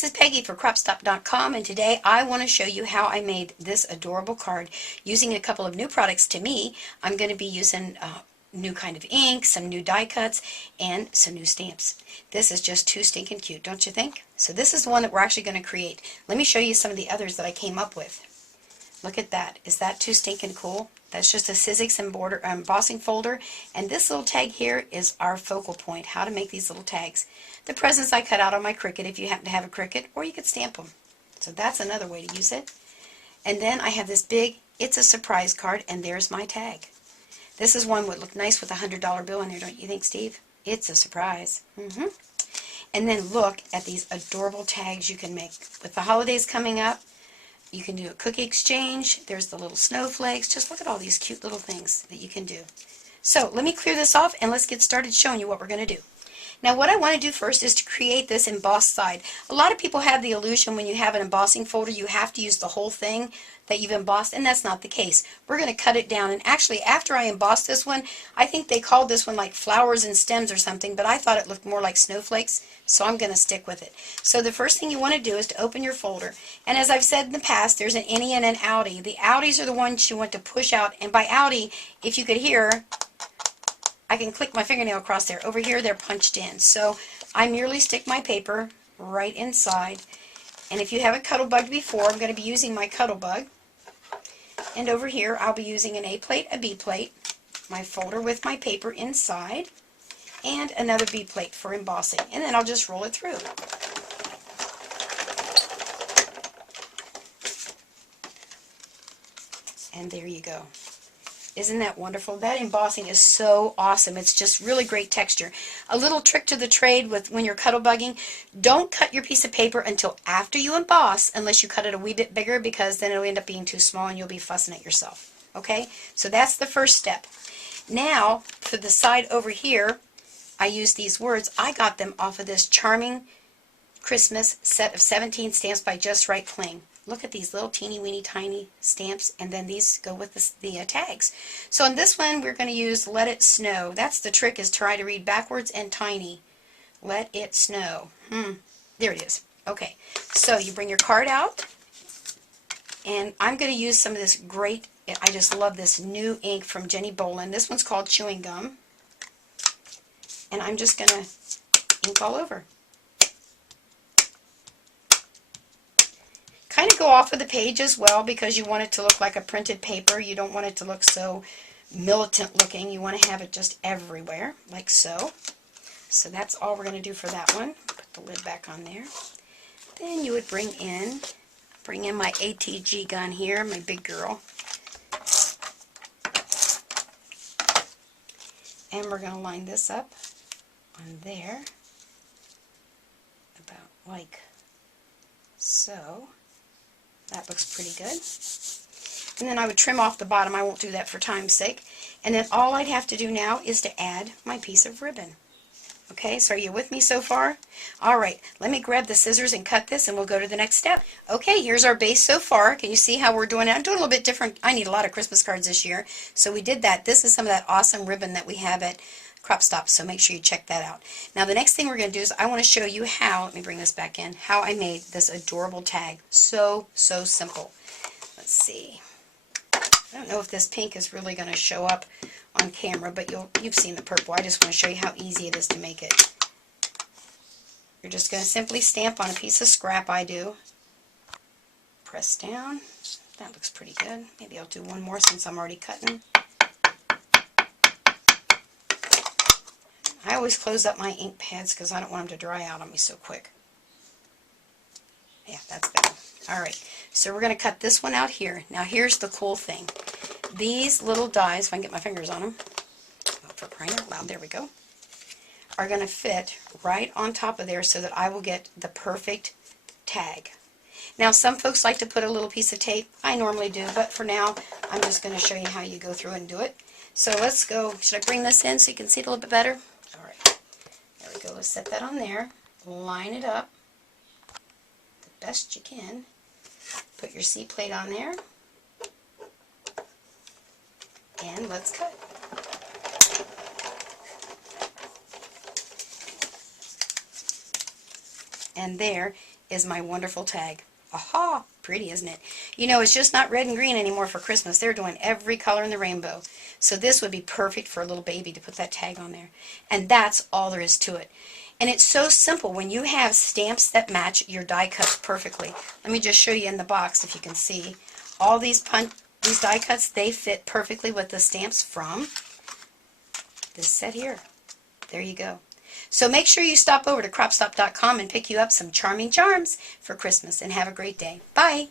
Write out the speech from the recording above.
this is Peggy for cropstop.com, and today I want to show you how I made this adorable card using a couple of new products to me. I'm going to be using new kind of ink, some new die cuts, and some new stamps. This is just too stinking cute, don't you think? So this is the one that we're actually going to create. Let me show you some of the others that I came up with. Look at that. Is that too stinking cool? That's just a Sizzix embossing folder, and this little tag here is our focal point, how to make these little tags. The presents I cut out on my Cricut if you happen to have a Cricut, or you could stamp them. So that's another way to use it. And then I have this big It's a Surprise card, and there's my tag. This is one that would look nice with a $100 bill in there, don't you think, Steve? It's a surprise. And then look at these adorable tags you can make. With the holidays coming up, you can do a cookie exchange. There's the little snowflakes. Just look at all these cute little things that you can do. So let me clear this off and let's get started showing you what we're going to do. Now what I want to do first is to create this embossed side. A lot of people have the illusion when you have an embossing folder you have to use the whole thing that you've embossed, and that's not the case. We're going to cut it down, and actually after I embossed this one, I think they called this one like flowers and stems or something, but I thought it looked more like snowflakes, so I'm going to stick with it. So the first thing you want to do is to open your folder, and as I've said in the past, there's an innie and an outie. The outies are the ones you want to push out, and by outie, if you could hear, I can click my fingernail across there. Over here, they're punched in. So I merely stick my paper right inside. And if you haven't cuddlebugged before, I'm going to be using my Cuttlebug. And over here, I'll be using an A plate, a B plate, my folder with my paper inside, and another B plate for embossing. And then I'll just roll it through. And there you go. Isn't that wonderful? That embossing is so awesome. It's just really great texture. A little trick to the trade with when you're cuddlebugging, don't cut your piece of paper until after you emboss unless you cut it a wee bit bigger, because then it'll end up being too small and you'll be fussing at yourself. Okay? So that's the first step. Now, for the side over here, I use these words. I got them off of this charming Christmas set of 17 stamps by Just Right Cling. Look at these little teeny weeny tiny stamps, and then these go with the tags. So on this one we're going to use Let It Snow. That's the trick, is try to read backwards and tiny. Let it snow. There it is. Okay, so you bring your card out, and I'm going to use some of this great, I just love this new ink from Jenni Bowlin. This one's called Chewing Gum, and I'm just going to ink all over. Kind of go off of the page as well, because you want it to look like a printed paper. You don't want it to look so militant looking. You want to have it just everywhere, like so. So that's all we're going to do for that one. Put the lid back on there. Then you would bring in my ATG gun here, my big girl. And we're going to line this up on there, about like so. That looks pretty good. And then I would trim off the bottom. I won't do that for time's sake. And then all I'd have to do now is to add my piece of ribbon. Okay, so are you with me so far? Alright, let me grab the scissors and cut this, and we'll go to the next step. Okay, here's our base so far. Can you see how we're doing it? I'm doing a little bit different. I need a lot of Christmas cards this year, so we did that. This is some of that awesome ribbon that we have at Cropstop, so make sure you check that out. Now the next thing we're going to do is I want to show you how, let me bring this back in, how I made this adorable tag. So simple. Let's see. I don't know if this pink is really going to show up on camera, but you've seen the purple. I just want to show you how easy it is to make it. You're just going to simply stamp on a piece of scrap, I do. Press down. That looks pretty good. Maybe I'll do one more since I'm already cutting. I always close up my ink pads because I don't want them to dry out on me so quick. Yeah, that's better. Alright, so we're going to cut this one out here. Now here's the cool thing. These little dies, if I can get my fingers on them, for crying out loud, there we go, are going to fit right on top of there so that I will get the perfect tag. Now some folks like to put a little piece of tape. I normally do, but for now I'm just going to show you how you go through and do it. So let's go. Should I bring this in so you can see it a little bit better? Alright, there we go. Let's set that on there. Line it up the best you can. Put your C plate on there. And let's cut. And there is my wonderful tag. Aha! Pretty, isn't it? You know, it's just not red and green anymore for Christmas. They're doing every color in the rainbow. So this would be perfect for a little baby to put that tag on there. And that's all there is to it. And it's so simple when you have stamps that match your die cuts perfectly. Let me just show you in the box if you can see. All these die cuts, they fit perfectly with the stamps from this set here. There you go. So make sure you stop over to cropstop.com and pick you up some charming charms for Christmas, and have a great day. Bye!